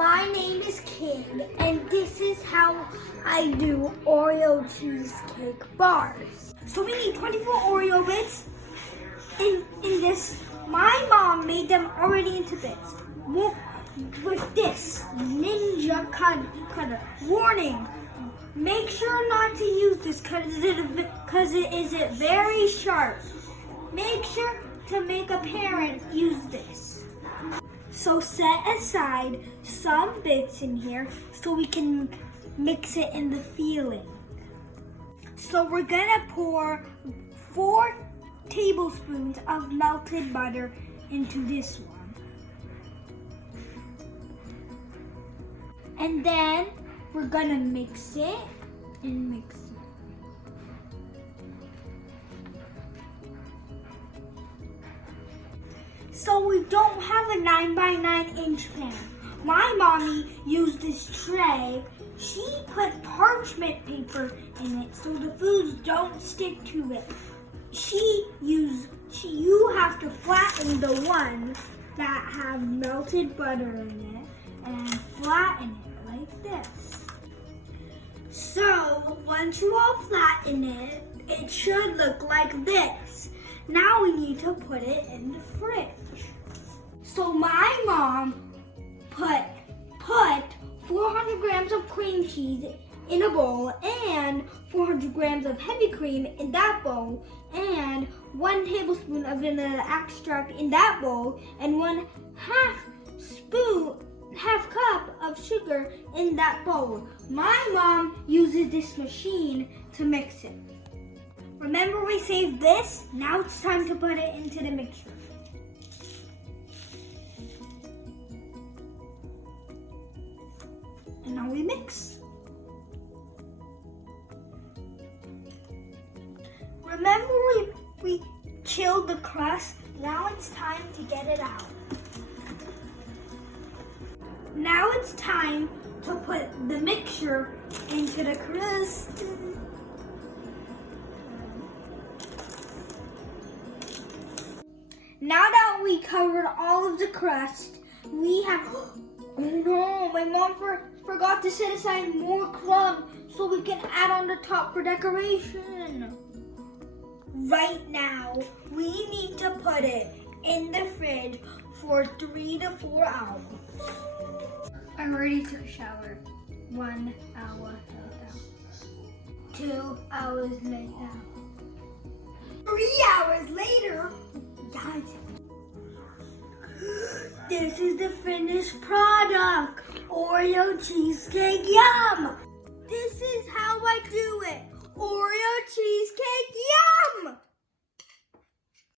My name is King, and this is how I do Oreo cheesecake bars. So we need 24 Oreo bits. In this, my mom made them already into bits. With this ninja cutter. Warning, make sure not to use this because it is very sharp. Make sure to make a parent use this. So set aside some bits in here so we can mix it in the filling. So we're gonna pour 4 tablespoons of melted butter into this one. And then we're gonna mix it and mix it. So we don't have a 9x9 inch pan. My mommy used this tray. She put parchment paper in it so the foods don't stick to it. You have to flatten the ones that have melted butter in it and flatten it like this. So once you all flatten it, it should look like this. Now we need to put it in the fridge. So my mom put 400 grams of cream cheese in a bowl and 400 grams of heavy cream in that bowl and 1 tablespoon of vanilla extract in that bowl and 1/2 cup of sugar in that bowl. My mom uses this machine to mix it. Remember we saved this? Now it's time to put it into the mixture. And now we mix. Remember we chilled the crust? Now it's time to get it out. Now it's time to put the mixture into the crust. Now that we covered all of the crust, we have, oh no, my mom forgot to set aside more crumbs so we can add on the top for decoration. Right now, we need to put it in the fridge for 3 to 4 hours. I already took a shower. 1 hour later. 2 hours later. 3 hours later. Guys, this is the finished product. Oreo cheesecake, yum! This is how I do it. Oreo cheesecake.